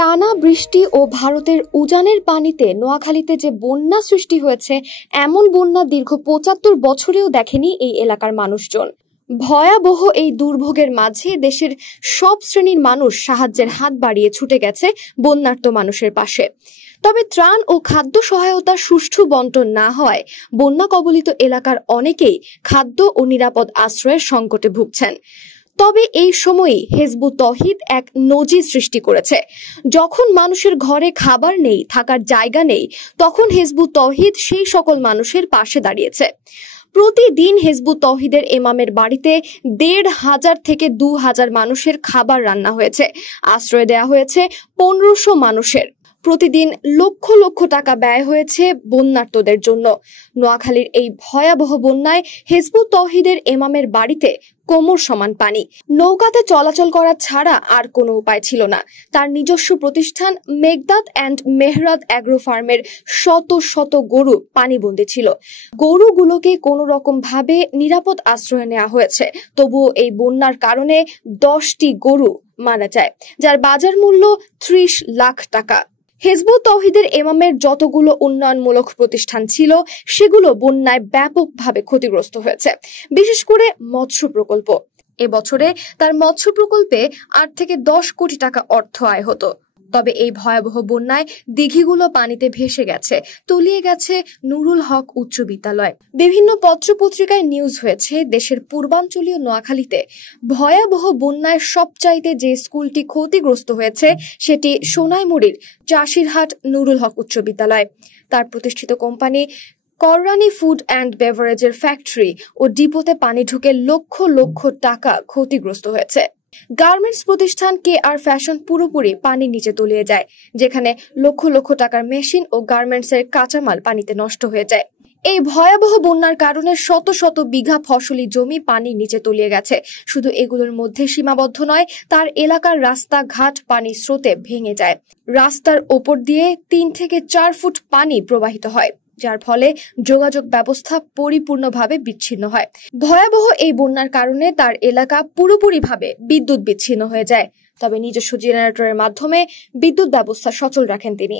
টানা বৃষ্টি ও ভারতের উজানের পানিতে নোয়াখালীতে যে বন্যা সৃষ্টি হয়েছে, এমন বন্যা দীর্ঘ ৭৫ বছরেও দেখেনি এই এলাকার মানুষজন। ভয়াবহ এই দুর্ভোগের মাঝে দেশের সব শ্রেণীর মানুষ সাহায্যের হাত বাড়িয়ে ছুটে গেছে বন্যার্ত মানুষের পাশে। তবে ত্রাণ ও খাদ্য সহায়তা সুষ্ঠু বন্টন না হওয়ায় বন্যা কবলিত এলাকার অনেকেই খাদ্য ও নিরাপদ আশ্রয়ের সংকটে ভুগছেন। তবে এই সময়ই হিজবুত তৌহিদ এক নজির সৃষ্টি করেছে। যখন মানুষের ঘরে খাবার নেই, থাকার জায়গা নেই, তখন হিজবুত তৌহিদ সেই সকল মানুষের পাশে দাঁড়িয়েছে। প্রতিদিন হিজবুত তৌহিদের ইমামের বাড়িতে ১৫০০ থেকে ২০০০ মানুষের খাবার রান্না হয়েছে। আশ্রয় দেয়া হয়েছে ১৫০০ মানুষের। প্রতিদিন লক্ষ লক্ষ টাকা ব্যয় হয়েছে বন্যার্তদের জন্য। নোয়াখালীর এই ভয়াবহ বন্যায় হিজবুত তৌহিদের ইমামের বাড়িতে কোমর সমান পানি। নৌকাতে চলাচল করা ছাড়া আর কোনো উপায় ছিল না। তার নিজস্ব প্রতিষ্ঠান মেঘদাত অ্যান্ড মেহরাত অ্যাগ্রো ফার্মের শত শত গরু পানিবন্দী ছিল। গরুগুলোকে কোনো রকম ভাবে নিরাপদ আশ্রয়ে নেওয়া হয়েছে। তবুও এই বন্যার কারণে ১০টি গরু মারা যায়, যার বাজার মূল্য ৩০ লাখ টাকা। হিজবুত তৌহিদের ইমামের যতগুলো উন্নয়নমূলক প্রতিষ্ঠান ছিল, সেগুলো বন্যায় ব্যাপকভাবে ক্ষতিগ্রস্ত হয়েছে। বিশেষ করে মৎস্য প্রকল্প। এবছরে তার মৎস্য প্রকল্পে ৮ থেকে ১০ কোটি টাকা অর্থ আয় হতো। তবে এই ভয়াবহ বন্যায় দিঘিগুলো পানিতে ভেসে গেছে, তলিয়ে গেছে নুরুল হক উচ্চ বিদ্যালয়। বিভিন্ন পত্রপত্রিকায় নিউজ হয়েছে, দেশের পূর্বাঞ্চলীয় নোয়াখালীতে ভয়াবহ বন্যায় সবচাইতে যে স্কুলটি ক্ষতিগ্রস্ত হয়েছে, সেটি সোনাইমুড়ির চাষিরহাট নুরুল হক উচ্চ বিদ্যালয়। তার প্রতিষ্ঠিত কোম্পানি কররানী ফুড অ্যান্ড বেভারেজের ফ্যাক্টরি ও ডিপোতে পানি ঢুকে লক্ষ লক্ষ টাকা ক্ষতিগ্রস্ত হয়েছে। গার্মেন্টস প্রতিষ্ঠান KR ফ্যাশন পুরোপুরি পানির নিচে তলিয়ে যায়, যেখানে লক্ষ লক্ষ টাকার মেশিন ও গার্মেন্টসের কাঁচামাল পানিতে নষ্ট হয়ে যায়। এই ভয়াবহ বন্যার কারণে শত শত বিঘা ফসলি জমি পানির নিচে তলিয়ে গেছে। শুধু এগুলোর মধ্যে সীমাবদ্ধ নয়, তার এলাকার রাস্তাঘাট পানির স্রোতে ভেঙে যায়। রাস্তার ওপর দিয়ে ৩ থেকে ৪ ফুট পানি প্রবাহিত হয়, যার ফলে যোগাযোগ ব্যবস্থা পরিপূর্ণভাবে বিচ্ছিন্ন হয়। ভয়াবহ এই বন্যার কারণে তার এলাকা পুরোপুরিভাবে বিদ্যুৎ বিচ্ছিন্ন হয়ে যায়। তবে নিজস্ব জেনারেটরের মাধ্যমে বিদ্যুৎ ব্যবস্থা সচল রাখেন তিনি।